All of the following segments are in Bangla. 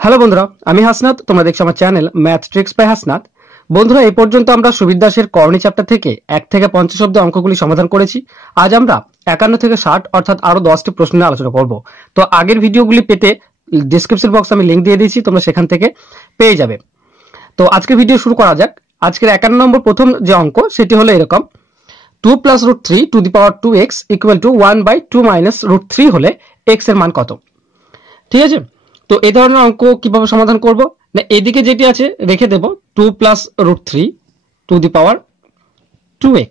হ্যালো বন্ধুরা, আমি হাসনাত। তোমরা দেখছো আমার channel math tricks by Hasnat. বন্ধুরা, এই পর্যন্ত আমরা সুবির দাসের করণী চ্যাপ্টার থেকে 1 থেকে 50 অব্দি অঙ্কগুলি সমাধান করেছি। আজ আমরা 51 থেকে 60 অর্থাৎ আরো 10টি প্রশ্ন নিয়ে আলোচনা করব। তো আগের ভিডিওগুলি পেতে ডেসক্রিপশন বক্সে আমি লিংক দিয়ে দিয়েছি, তোমরা সেখান থেকে পেয়ে যাবে। তো আজকের ভিডিও শুরু করা যাক। আজকের 51 নম্বর প্রথম যে অঙ্ক সেটি হলো এরকম: 2 + √3 টু দি পাওয়ার 2x = 1/2 - √3 হলে x এর মান কত? ঠিক আছে, তো এই ধরনের অঙ্ক কিভাবে সমাধান করব না, এদিকে যেটি আছে রেখে দেব 2 + √3 টু দি পাওয়ার 2x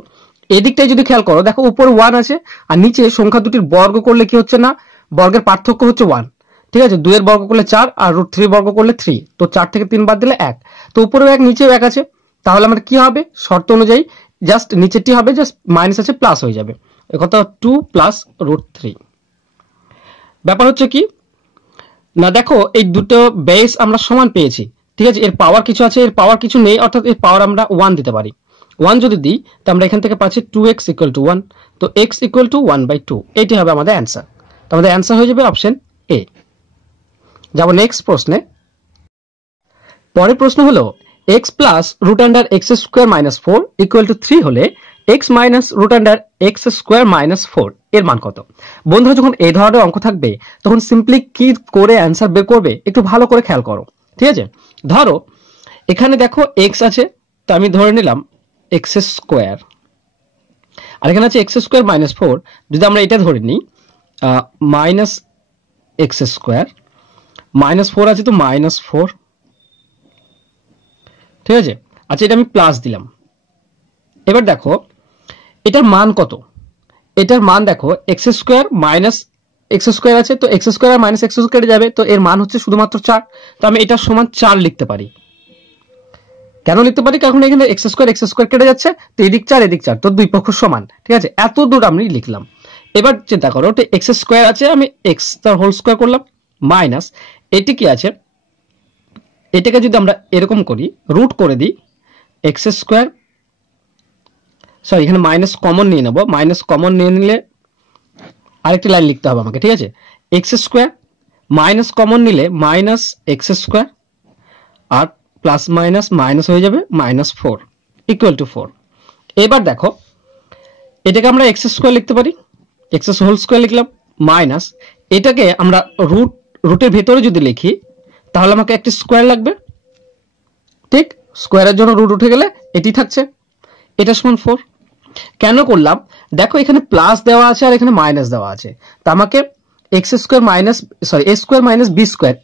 = এদিকটাই যদি খেয়াল করো, দেখো উপরে 1 আছে আর নিচে সংখ্যা দুটির বর্গ করলে কি হচ্ছে না, বর্গের পার্থক্য হচ্ছে 1। ঠিক আছে, 2 এর বর্গ করলে 4 আর √3 বর্গ করলে 3, তো 4 থেকে 3 বাদ দিলে 1, তো উপরেও 1 নিচেও 1 আছে। তাহলে আমার কি হবে, শর্ত অনুযায়ী জাস্ট নিচেরটি হবে জাস্ট মাইনাস আছে প্লাস হয়ে যাবে, কথা 2 + √3। ব্যাপার হচ্ছে কি না, দেখো এই দুটো বেস আমরা সমান পেয়েছি। ঠিক আছে, এর পাওয়ার কিছু আছে, এর পাওয়ার কিছু নেই, অর্থাৎ এর পাওয়ার আমরা 1 দিতে পারি। 1 যদি দিই তো আমরা এখান থেকে পাচ্ছি 2x = 1, তো x = 1/2, এটি হবে আমাদের অ্যান্সার। তো আমাদের অ্যান্সার হয়ে যাবে অপশন এ। যাব নেক্সট প্রশ্নে। পরের প্রশ্ন হলো x + √x² - 4 = 3 হলে x - √x² - 4 এর মান কত? বন্ধুরা, যখন এই ধরনের অঙ্ক থাকবে তখন সিম্পলি কি করে অ্যান্সার বের করবে একটু ভালো করে খেয়াল করো। ঠিক আছে, ধরো এখানে দেখো x আছে, তো আমি ধরে নিলাম x², আর এখানে আছে x² - 4, যদি আমরা এটা ধরে নিই -x², -4 আছে তো -4। ঠিক আছে, আচ্ছা এটা আমি প্লাস দিলাম। এবার দেখো এটার মান কত, এটার মান দেখো x² - x² আছে, তো x² আর -x² কেটে যাবে, তো এর মান হচ্ছে শুধুমাত্র 4। তো আমি এটার সমান 4 লিখতে পারি। কেন লিখতে পারি, কারণ এখানে x² কেটে যাচ্ছে, তো এদিক 4 এদিক 4, তো দুই পক্ষ সমান। ঠিক আছে, এত দূর আমি লিখলাম। এবার চিন্তা করো, x² আছে, আমি x তার হোল স্কয়ার করলাম, মাইনাস এটি কি আছে, এটাকে যদি আমরা এরকম করি, রুট করে দিই x², সরি এখানে মাইনাস কমন নিয়ে নেব, মাইনাস কমন নিয়ে নিলে আরেকটি লাইন লিখতে হবে আমাকে। ঠিক আছে, x² মাইনাস কমন নিলে -x², আর প্লাস মাইনাস মাইনাস হয়ে যাবে -4 = 4। এবার দেখো এটাকে আমরা x² লিখতে পারি, x হোল স্কয়ার লিখলাম, মাইনাস এটাকে আমরা রুটের ভেতরে যদি লিখি তাহলে আমাকে একটি স্কোয়ার লাগবে। ঠিক, স্কোয়ারের জন্য রুট উঠে গেলে এটি থাকছে, এটা সমান 4। কেন করলাম, দেখো এখানে প্লাস দেওয়া আছে আর এখানে মাইনাস দেওয়া আছে, তো আমাকে a² - b²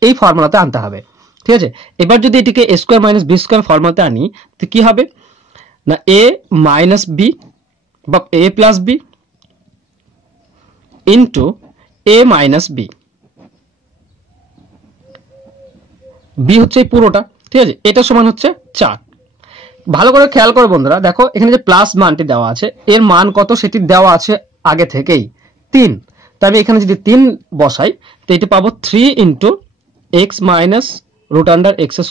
এই ফর্মুলাতে আনতে হবে। ঠিক আছে, এবার যদি এটিকে a² - b² ফর্মুলাতে আনি তো কি হবে না, a - b বা a + b into a - b, b হচ্ছে এই পুরোটা। ঠিক আছে, এটা সমান হচ্ছে 4। ভালো করে খেয়াল করো বন্ধুরা, দেখো এখানে যে প্লাস মানটি দেওয়া আছে, এর মান কত সেটি দেওয়া আছে আগে থেকেই 3। তো আমি এখানে যদি 3 বসাই তো এটি পাবো 3 × x - √x² -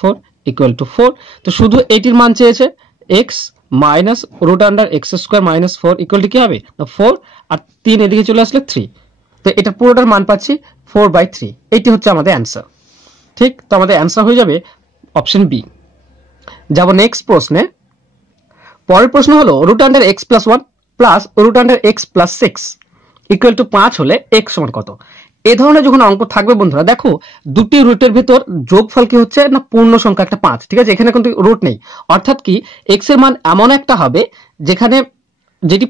4 = 4। তো শুধু এটির মান চেয়েছে, x - √x² - 4 = কি হবে না 4, আর 3 এদিকে চলে আসলে 3, তো এটা পুরোটার মান পাচ্ছি 4/3। এটি হচ্ছে আমাদের অ্যান্সার। ঠিক, তো আমাদের অ্যান্সার হয়ে যাবে অপশন বি। যাব নেক্সট প্রশ্নে। পরের প্রশ্ন হলো √x + 1 + √x + 6 = 5 হলে x সমান কত? এই ধরনের যখন অঙ্ক থাকবে বন্ধুরা, দেখো দুটি রুটের ভিতর যোগফল কি হচ্ছে না পূর্ণ সংখ্যা একটা 5। ঠিক আছে, এখানে কিন্তু রুট নেই, অর্থাৎ কি x এর মান এমন একটা হবে যেখানে যেটি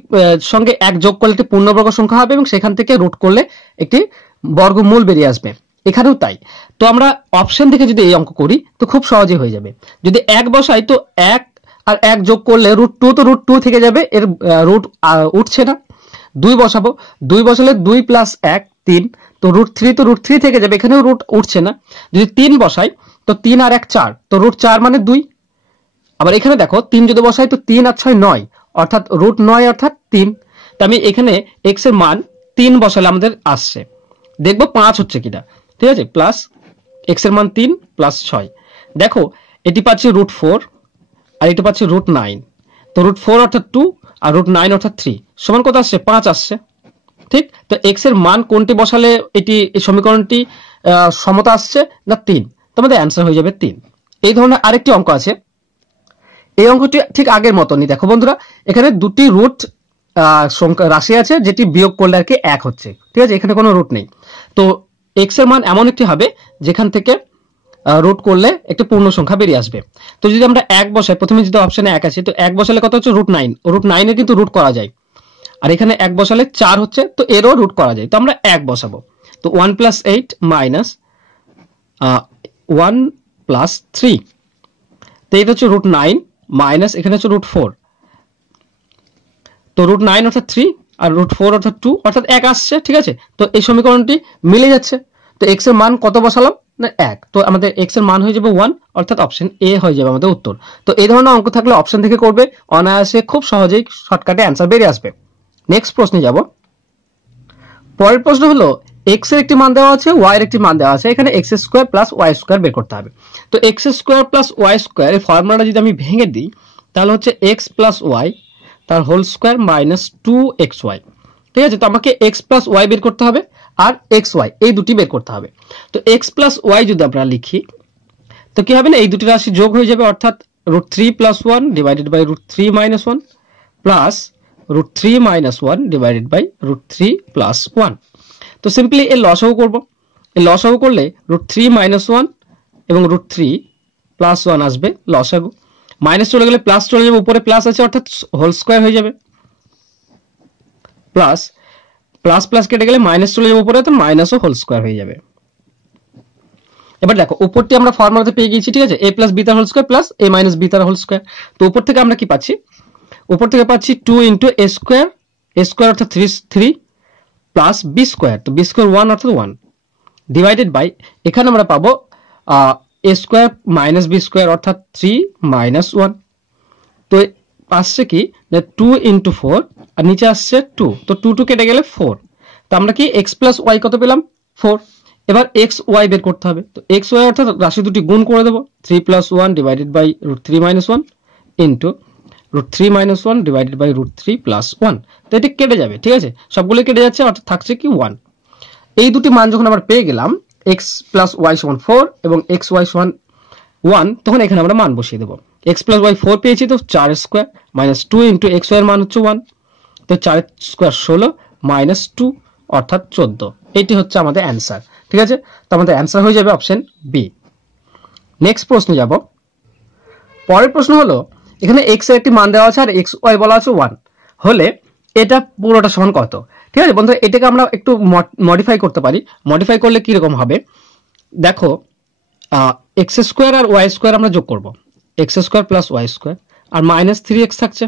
সঙ্গে 1 যোগ করলে একটি পূর্ণবর্গ সংখ্যা হবে এবং সেখান থেকে রুট করলে একটি বর্গমূল বেরিয়ে আসবে, এখানেও তাই। তো আমরা অপশন থেকে যদি এই অঙ্ক করি তো খুব সহজে হয়ে যাবে। যদি 1 বসাই তো 1 আর 1 যোগ করলে √2, তো √2 থেকে যাবে, এর রুট উঠছে না। 2 বসাবো, 2 বসালে 2 + 1 3, তো √3 থেকে যাবে, এখানেও রুট উঠছে না। যদি 3 বসাই তো 3 আর 1 4, তো √4 মানে 2। আবার এখানে দেখো 3 যদি বসাই তো 3 আর 6 9, অর্থাৎ √9 অর্থাৎ 3। তো আমি এখানে x এর মান 3 বসালে আমাদের আসছে, দেখবো 5 হচ্ছে কিনা। ঠিক আছে, প্লাস x এর মান 3 + 6, দেখো এটি পাচ্ছি √4 আর এটি পাচ্ছি √9, তো √4 অর্থাৎ 2 আর √9 অর্থাৎ 3 সমান কত আসছে, 5 আসছে। ঠিক, তো এক্স এর মান কোনটি বসালে এটি এই সমীকরণটি সমতা আসছে না 3, তো আমাদের অ্যান্সার হয়ে যাবে 3। এই ধরনের আরেকটি অঙ্ক আছে, এই অঙ্কটি ঠিক আগের মতনই। দেখো বন্ধুরা, এখানে দুটি রুট সংখ্যা রাশি আছে যেটি বিয়োগ করলে আর কি 1 হচ্ছে, ঠিক আছে, এখানে কোনো রুট নেই। তো এক্স এর মান এমন একটি হবে যেখান থেকে রুট করলে একটি পূর্ণ সংখ্যা বেরিয়ে আসবে। তো যদি আমরা 1 বসাই, প্রথমে যদি অপশনে 1 আছে, তো 1 বসালে কত হচ্ছে √9, √9 এর কিন্তু রুট করা যায়। আর এখানে 1 বসালে 4 হচ্ছে, তো এরও রুট করা যায়, তো আমরা 1 বসাবো। তো 1 + 8 - 1 + 3, তো এটা হচ্ছে √9 মাইনাস এখানে হচ্ছে √4, তো √9 অর্থাৎ 3 আর √4 অর্থাৎ 2 অর্থাৎ 1 আসছে, ঠিক আছে। তো এই সমীকরণটি মিলে যাচ্ছে। তো x এর মান কত বসালাম না 1, তো আমাদের x এর মান হয়ে যাবে 1, অর্থাৎ অপশন এ হয়ে যাবে আমাদের উত্তর। তো এই ধরনের অঙ্ক থাকলে অপশন থেকে করবে, অনায়াসে খুব সহজেই শর্টকাটে অ্যান্সার বেরিয়ে আসবে। নেক্সট প্রশ্নে যাব। পরের প্রশ্ন হলো x এর একটি মান দেওয়া আছে, y এর একটি মান দেওয়া আছে, এখানে x² + y² বের করতে হবে। তো x² + y² এর ফর্মুলাটা যদি আমি ভেঙে দিই, তাহলে হচ্ছে x + y তার হোল স্কয়ার মাইনাস 2xy, ঠিক আছে। তো আমাকে x + y বের করতে হবে আর xy এই দুটি বের করতে হবে। তো x + y যদি আমরা লিখি, তো কি হবে না, এই দুটি রাশি যোগ হয়ে যাবে, অর্থাৎ √3 + 1 divided by √3 - 1 plus √3 - 1 divided by √3 + 1। তো সিম্পলি এর লসাগু করব। এই লসাগু করলে √3 - 1 এবং √3 + 1 আসবে লসাগু, মাইনাস চলে গেলে প্লাস চলে যাবে, উপরে প্লাস আছে অর্থাৎ হোল স্কয়ার হয়ে যাবে, প্লাস প্লাস প্লাস কেটে গেলে মাইনাস চলে যাবে উপরে, তো মাইনাসও হোল স্কয়ার হয়ে যাবে। এবার দেখো উপরটি আমরা ফর্মুলাতে পেয়ে গিয়েছি, ঠিক আছে, a + b তার whole square plus a - b তার হোল স্কয়ার। তো উপর থেকে আমরা কি পাচ্ছি, উপর থেকে পাচ্ছি 2 * a² অর্থাৎ 3 প্লাস b², তো b² 1 অর্থাৎ 1 ডিভাইডেড বাই, এখানে আমরা পাবো a² - b² অর্থাৎ 3 - 1। তো আসছে কি না 2 * 4 আর নিচে আসছে 2, তো 2 কেটে গেলে 4, তো আমরা কি x + y কত পেলাম 4। এবার x y বের করতে হবে। তো x y অর্থাৎ রাশি দুটি গুণ করে দেব, 3 + 1 divided by √3 - 1 into √3 - 1 divided by √3 + 1। তো এটা কেটে যাবে, ঠিক আছে, সবগুলো কেটে যাচ্ছে, অর্থাৎ থাকছে কি 1। এই দুটি মান যখন আমরা পেয়ে গেলাম x + y = 4 এবং x y = 1, তখন এখানে আমরা মান বসিয়ে দেব। x + y 4 পেয়েছি, তো 4² - 2 * x y এর মান হচ্ছে 1, তো 4² 16 - 2 অর্থাৎ 14। এটি হচ্ছে আমাদের অ্যান্সার, ঠিক আছে। তো আমাদের অ্যান্সার হয়ে যাবে অপশন বি। নেক্সট প্রশ্নে যাব। পরের প্রশ্ন হলো এখানে x এর একটি মান দেওয়া আছে আর xy বলা আছে 1 হলে এটা পুরোটা সমান কত, ঠিক আছে বন্ধুরা। এটাকে আমরা একটু মডিফাই করতে পারি। মডিফাই করলে কি রকম হবে, দেখো x² আর y² আমরা যোগ করব, x² + y² আর -3x থাকছে,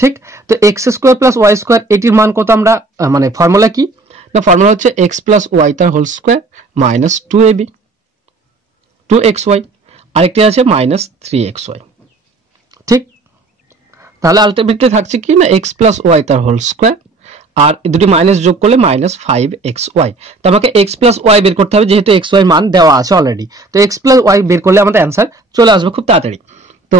ঠিক। তো x² + y² এটির মান কত, আমরা মানে ফর্মুলা কি না, ফর্মুলা হচ্ছে x + y তার whole square minus 2ab 2xy, আরেকটি আছে -3xy, ঠিক। তাহলে আলটিমেটলি থাকছে কি না x + y তার হোল স্কয়ার আর দুটি মাইনাস যোগ করলে -5xy। তো আমাকে x + y বের করতে হবে, যেহেতু xy মান দেওয়া আছে অলরেডি। তো x + y বের করলে আমাদের অ্যান্সার চলে আসবে খুব তাড়াতাড়ি। তো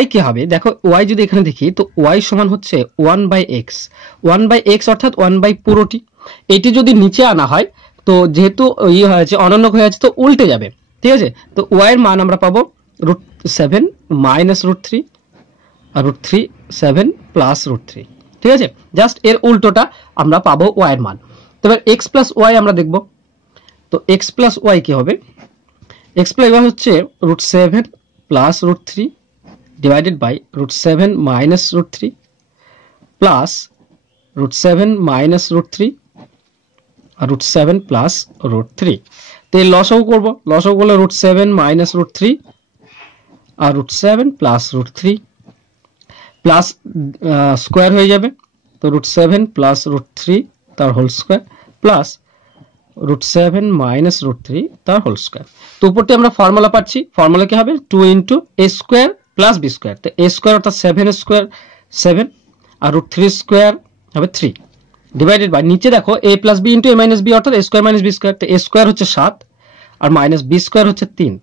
y কি হবে, দেখো y যদি এখানে দেখি, তো y সমান হচ্ছে 1/x 1/x অর্থাৎ 1 পুরোটি। এটি যদি নিচে আনা হয়, তো যেহেতু ইয়ে হয়েছে অনন্য হয়ে আছে, তো উল্টে যাবে, ঠিক আছে। তো y এর মান আমরা পাবো √7 - √3 আর √3 7 প্লাস √3, ঠিক আছে। জাস্ট এর উল্টোটা আমরা পাবো y এর মান। তো এবার x + y আমরা দেখব। তো x + y কি হবে, x + y হচ্ছে √7 plus √3 divided by √7 minus √3 plus √7 minus √3 আর √7 প্লাস √3। তো এর লসাগু করব, লসাগু করলে √7 মাইনাস √3 আর √7 প্লাস √3 প্লাস স্কয়ার হয়ে যাবে, তো √7 প্লাস √3 তার হোল স্কয়ার প্লাস √7 মাইনাস √3 তার হোল স্কয়ার। তো উপরটি আমরা ফর্মুলা পাচ্ছি, ফর্মুলা কি হবে 2 * a² + b², তো a² অর্থাৎ 7² 7 আর √3² হবে 3 ডিভাইডেড বাই, নিচে দেখো a + b * a - b অর্থাৎ a² - b², তো a² হচ্ছে 7 আর মাইনাস b² হচ্ছে 3।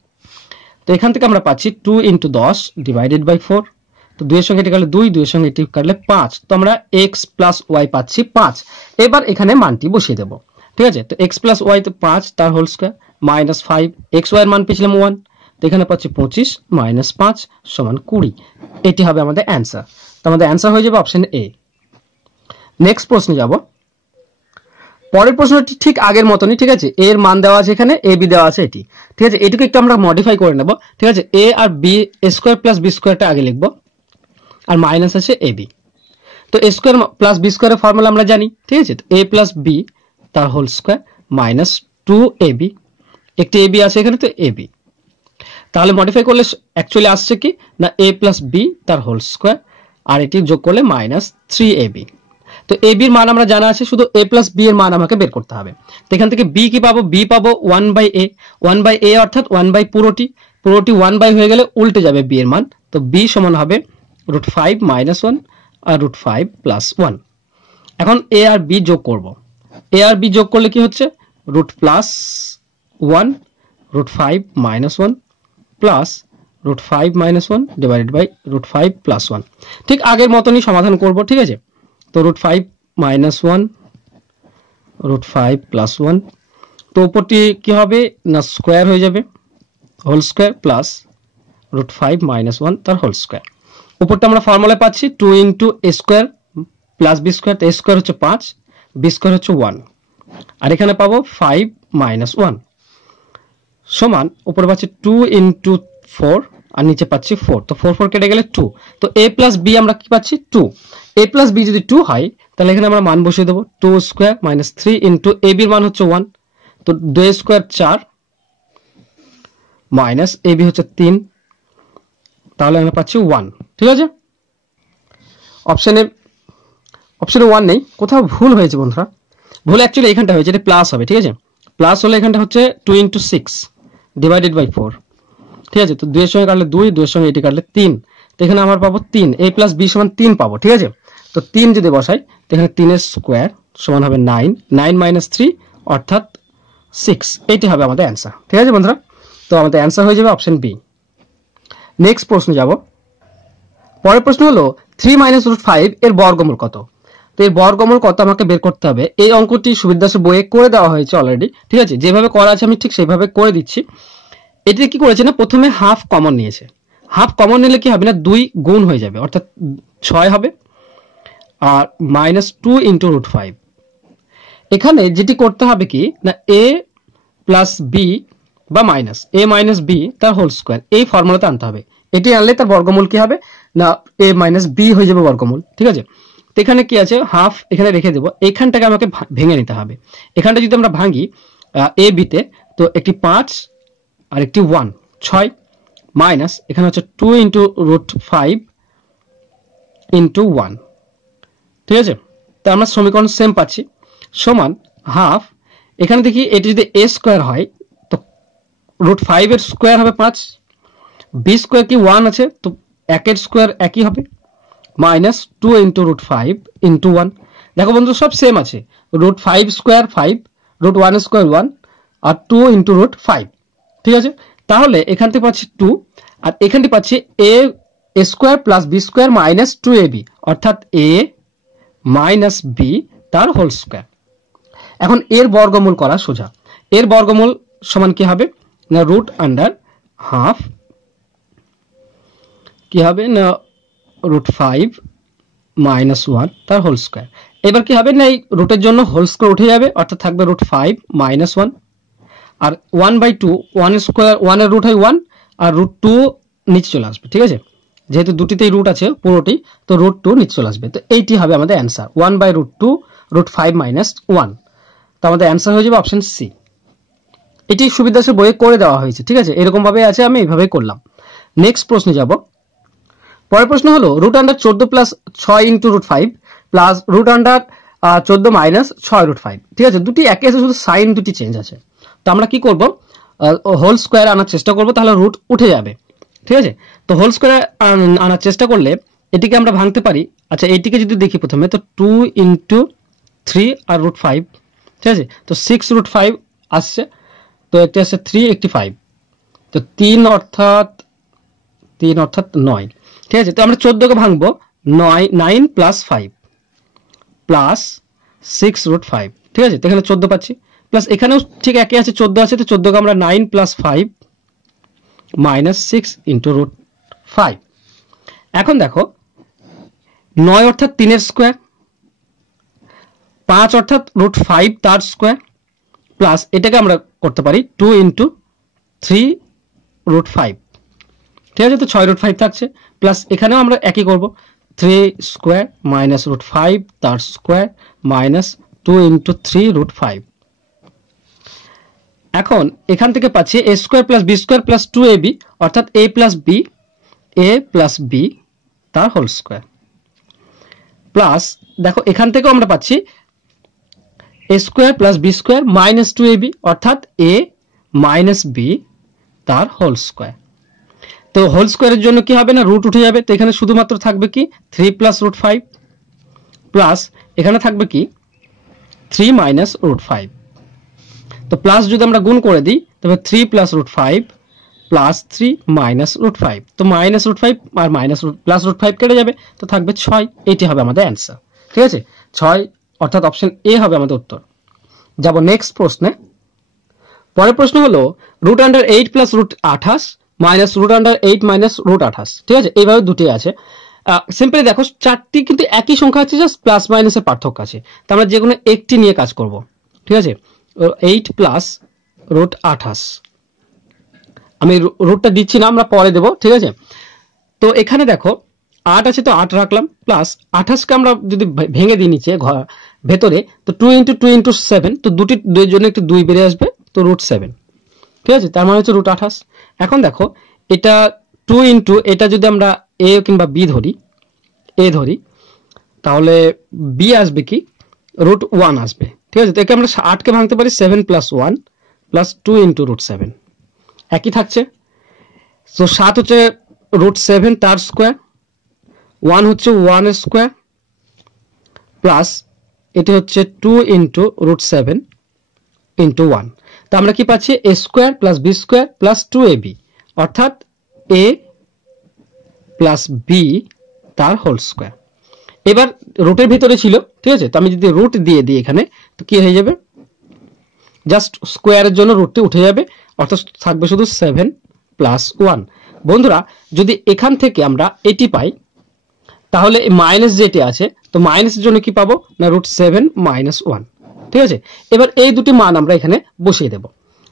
তো এখান থেকে আমরা পাচ্ছি 2 * 10 ডিভাইডেড বাই 4, তো 2 এর সঙ্গে এটি কাটলে 2, 2 এর সঙ্গে এটি কাটলে 5, তো আমরা x + y পাচ্ছি 5। এবার এখানে মানটি বসিয়ে দেব, ঠিক আছে। তো এক্স প্লাস ওয়াই তো 5 তার whole square minus 5, X Y এর মান পেয়েছিলাম 1, তো এখানে পাচ্ছি 25 মাইনাস 5 সমান 20। এটি হবে আমাদের অ্যান্সার। তো আমাদের অ্যান্সার হয়ে যাবে অপশন এ। নেক্সট প্রশ্নে যাব। পরের প্রশ্নটি ঠিক আগের মতনই, ঠিক আছে। এর মান দেওয়া আছে এখানে, এ বি দেওয়া আছে এটি, ঠিক আছে। এটুকু একটু আমরা মডিফাই করে নেব, ঠিক আছে। এ আর বি, এ স্কোয়ার প্লাস বি স্কোয়ারটা আগে লিখবো, আর মাইনাস আছে এ বি। তো এ স্কোয়ার প্লাস বি স্কোয়ারের ফর্মুলা আমরা জানি, ঠিক আছে। তো এ প্লাস বি তার হোল স্কোয়ার মাইনাস 2ab, একটি এ বি আছে এখানে, তো এ বি। তাহলে মডিফাই করলে অ্যাকচুয়ালি আসছে কি না এ প্লাস বি তার হোল স্কোয়ার, আর এটি যোগ করলে মাইনাস 3ab। তো এ বির মান আমরা জানা আছে, শুধু এ প্লাস বি এর মান আমাকে বের করতে হবে। তো এখান থেকে বি কি পাবো, বি পাবো 1/a, 1/a অর্থাৎ 1/, পুরোটি 1/, হয়ে গেলে উল্টে যাবে বি এর মান। তো বি সমান হবে √5 - 1 আর √5 + 1। এখন এ আর বি যোগ করব। এ আর বি যোগ করলে কি হচ্ছে, √+1 √5 - 1 প্লাস √5 - 1 ডিভাইডেড বাই √5 + 1। ঠিক আগের মতনই সমাধান করব, ঠিক আছে। তো √5 - 1 √5 + 1, তো উপরটি কি হবে না স্কোয়ার হয়ে যাবে, হোল স্কোয়ার প্লাস √5 - 1 তার হোল স্কোয়ার। উপরটা আমরা ফর্মুলা পাচ্ছি 2 × a square plus B square. তো a স্কোয়ার হচ্ছে 5, বি স্কোয়ার হচ্ছে 1, আর এখানে পাবো 5 - 1 সমান উপরে পাচ্ছি 2 × 4 আর নিচে পাচ্ছি 4। তো 4 4 কেটে গেলে 2। তো a প্লাস বি আমরা কি পাচ্ছি 2। a প্লাস বি যদি 2 হয় তাহলে এখানে আমরা মান বসিয়ে দেবো 2 স্কোয়ার মাইনাস 3 × a বির মান হচ্ছে 1, তো 2 স্কোয়ার 4 মাইনাস a বি হচ্ছে 3, তাহলে আমরা পাচ্ছি 1, ঠিক আছে। অপশনে 1 নেই, কোথাও ভুল হয়েছে বন্ধুরা। ভুল অ্যাকচুয়ালি এখানটা হয়েছে, এটা প্লাস হবে, ঠিক আছে। প্লাস হলে এখানটা হচ্ছে 2 × 6 ডিভাইডেড বাই 4, ঠিক আছে। তো 2 এর সঙ্গে কাটলে 2, 2 এর সঙ্গে এটি কাটলে 3, তো এখানে আমার পাবো 3, a প্লাস বি সমান 3 পাবো, ঠিক আছে। তো 3 যদি বসাই তো এখানে 3 এর স্কোয়ার সমান হবে 9, 9 - 3 অর্থাৎ 6, এটি হবে আমাদের অ্যান্সার, ঠিক আছে বন্ধুরা। তো আমাদের অ্যান্সার হয়ে যাবে অপশন বি। নেক্সট প্রশ্ন যাব। পরের প্রশ্ন হলো 3 - √5 এর বর্গমূল কত। তো এর বর্গমূল কত আমাকে বের করতে হবে। এই অঙ্কটি সুবিদ্যাস বইয়ে করে দেওয়া হয়েছে অলরেডি, ঠিক আছে। যেভাবে করা আছে আমি ঠিক সেভাবে করে দিচ্ছি। এটি কি করেছে না, প্রথমে হাফ কমন নিয়েছে। হাফ কমন নিলে কি হবে না 2 গুণ হয়ে যাবে, অর্থাৎ 6 হবে, আর -2 × √5। এখানে যেটি করতে হবে কি না a প্লাস বি বা মাইনাস a - b তার হোল স্কোয়ার, এই ফর্মুলাতে আনতে হবে। এটি আনলে তার বর্গমূল কি হবে না a - b হয়ে যাবে বর্গমূল, ঠিক আছে। তো এখানে কি আছে, হাফ এখানে রেখে দেবো, এইখানটাকে আমাকে ভেঙে নিতে হবে। এখানটা যদি আমরা ভাঙি a b তে, তো একটি 5 আর একটি 1, 6 মাইনাস এখানে হচ্ছে 2 × √5 × 1, ঠিক আছে। তো আমরা সমীকরণ সেম পাচ্ছি, সমান হাফ। এখানে দেখি এটি যদি a স্কোয়ার হয় তো √5 এর স্কোয়ার হবে 5, বি স্কোয়ার কি 1 আছে, তো 1 এর স্কোয়ার একই হবে, মাইনাস 2 × √5 × 1। দেখো বন্ধু সব সেম আছে, √5 স্কোয়ার 5, √1 স্কোয়ার 1, আর 2 × √5, ঠিক আছে। তাহলে এখান থেকে পাচ্ছি 2, আর এখানটি পাচ্ছি a square plus B square minus 2ab, অর্থাৎ a মাইনাস বি তার হোল স্কোয়ার। এখন এর বর্গমূল করা সোজা। এর বর্গমূল সমান কি হবে না √হাফ কি হবে না √5 - 1 তার হোল স্কোয়ার। এবার কি হবে না এই রুটের জন্য হোল স্কোয়ার উঠে যাবে, অর্থাৎ থাকবে √5 - 1, আর 1/2, 1 স্কোয়ার 1 এর রুট হয় 1, আর √2 নিচে চলে আসবে, ঠিক আছে। যেহেতু দুটিতেই রুট আছে পুরোটি, তো √2 নিচে চলে আসবে। তো এইটি হবে আমাদের অ্যান্সার, 1/√2 √5 - 1। তো আমাদের অ্যান্সার হয়ে যাবে অপশন সি। এটি সুবিদ্যাসের বইয়ে করে দেওয়া হয়েছে, ঠিক আছে। এরকম ভাবে আছে, আমি এইভাবেই করলাম। নেক্সট প্রশ্নে যাব। পরের প্রশ্ন হলো √14 প্লাস 6 × √5 প্লাস √14 মাইনাস 6 √5, ঠিক আছে। দুটি একই আছে, শুধু সাইন দুটি চেঞ্জ আছে। তো আমরা কি করব, হোল স্কোয়ার আনার চেষ্টা করব, তাহলে রুট উঠে যাবে, ঠিক আছে। তো হোল স্কোয়ার আনার চেষ্টা করলে এটিকে আমরা ভাঙতে পারি। আচ্ছা এইটিকে যদি দেখি প্রথমে, তো 2 × 3 আর √5, ঠিক আছে। তো 6 √5 আসছে, তো একটি আসছে 3, একটি 5, তো 3 অর্থাৎ 9, ঠিক আছে। তো আমরা 14কে ভাঙবো, 9 + 5 প্লাস 6√5, ঠিক আছে। তো এখানে 14 পাচ্ছি, প্লাস এখানেও ঠিক একই আছে, 14 আছে, তো 14 কে আমরা 9 + 5 - 6 × √5। এখন দেখো 9 অর্থাৎ 3 এর স্কোয়ার, 5 অর্থাৎ √5 তার স্কোয়ার, প্লাস এটাকে আমরা করতে পারি 2 × 3√5, ঠিক আছে। তো 6√5 থাকছে, প্লাস এখানেও আমরা একই করব, 3 স্কোয়ার - √5 তার স্কোয়ার -2 × 3√5। এখন এখান থেকে পাচ্ছি a² + b² + 2ab অর্থাৎ a + b তার হোল স্কোয়ার, প্লাস দেখো এখান থেকেও আমরা পাচ্ছি a² + b² - 2ab অর্থাৎ a - b তার হোল স্কোয়ার। তো হোল স্কোয়ারের জন্য কি হবে না, রুট উঠে যাবে, তো এখানে শুধুমাত্র থাকবে কি 3 + √5, প্লাস এখানে থাকবে কি 3 - √5। তো প্লাস যদি আমরা গুণ করে দিই তবে 3 + √5 প্লাস 3 - √5, তো -√5 আর প্লাস √5 কেটে যাবে, তো থাকবে 6। এটি হবে আমাদের অ্যান্সার, ঠিক আছে। 6 অর্থাৎ অপশন এ হবে আমাদের উত্তর। যাব নেক্সট প্রশ্নে। পরের প্রশ্ন হলো √8 + √28 -√8 - √28, ঠিক আছে। এইভাবে দুটি আছে, সিম্পলি দেখো চারটি কিন্তু একই সংখ্যা আছে, জাস্ট প্লাস মাইনাসের পার্থক্য আছে, তো আমরা যে কোনো একটি নিয়ে কাজ করব, ঠিক আছে। 8 + √28, আমি রুটটা দিচ্ছি না, আমরা পরে দেব, ঠিক আছে। তো এখানে দেখো 8 আছে, তো 8 রাখলাম, প্লাস 28 কে আমরা যদি ভেঙে দিই নিচে ভেতরে, তো 2 × 2 × 7, তো দুইয়ের জন্য একটু 2 বেড়ে আসবে, তো √7, ঠিক আছে। তার মানে হচ্ছে √28। এখন দেখো এটা 2 × এটা যদি আমরা a কিংবা b ধরি, তাহলে b আসবে কি √1 আসবে, ঠিক আছে। তো একে আমরা 8 কে ভাঙতে পারি 7 + 1 + 2 × √7, একই থাকছে। তো 7 হচ্ছে √7 তার স্কোয়ার, 1 হচ্ছে 1 এর স্কোয়ার, প্লাস এটি হচ্ছে 2 × √7 × 1। তো আমরা কি পাচ্ছি a² + b² + 2ab অর্থাৎ a + b তার হোল স্কোয়ার। এবার রুটের ভিতরে ছিল, ঠিক আছে, তো আমি যদি রুট দিয়ে দিই এখানে, তো কি হয়ে যাবে, জাস্ট স্কোয়ারের জন্য রুটটি উঠে যাবে, অর্থাৎ থাকবে শুধু 7 + 1। বন্ধুরা যদি এখান থেকে আমরা এটি পাই, তাহলে মাইনাস যেটি আছে, তো মাইনাসের জন্য কি পাবো না √7 - 1, ঠিক আছে। এবার এই দুটি মান আমরা এখানে বসিয়ে দেব।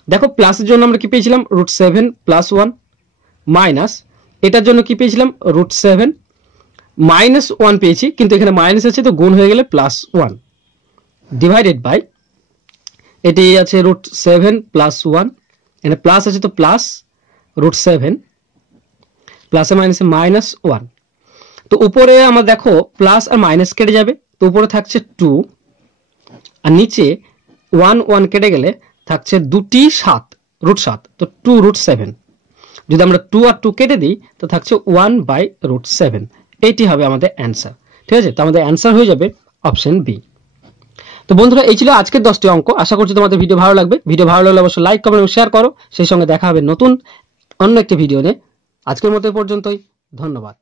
দেখো প্লাসের জন্য আমরা কি পেয়েছিলাম √7 + 1, মাইনাস এটার জন্য কি পেয়েছিলাম √7 - 1 পেয়েছি, কিন্তু এখানে মাইনাস আছে, তো গুণ হয়ে গেলে +1 ডিভাইডেড বাই এটি আছে √7 + 1, এখানে প্লাস আছে, তো প্লাস √7 প্লাসে মাইনাসে -1। তো উপরে আমরা দেখো প্লাস আর মাইনাস কেটে যাবে, তো উপরে থাকছে 2 আর নিচে 1 1 কেটে গেলে থাকছে দুটি 7 √7, তো 2 √7। যদি আমরা 2 আর 2 কেটে দিই তো থাকছে 1/√7। এইটি হবে আমাদের অ্যান্সার, ঠিক আছে। তো আমাদের অ্যান্সার হয়ে যাবে অপশন বি। তো বন্ধুরা এই ছিল আজকের 10টি অঙ্ক। আশা করছি তোমাদের ভিডিও ভালো লাগবে। ভিডিও ভালো লাগলে অবশ্যই লাইক, কমেন্ট এবং শেয়ার করো। সেই সঙ্গে দেখা হবে নতুন অন্য একটি ভিডিও নিয়ে। আজকের মতো পর্যন্তই, ধন্যবাদ।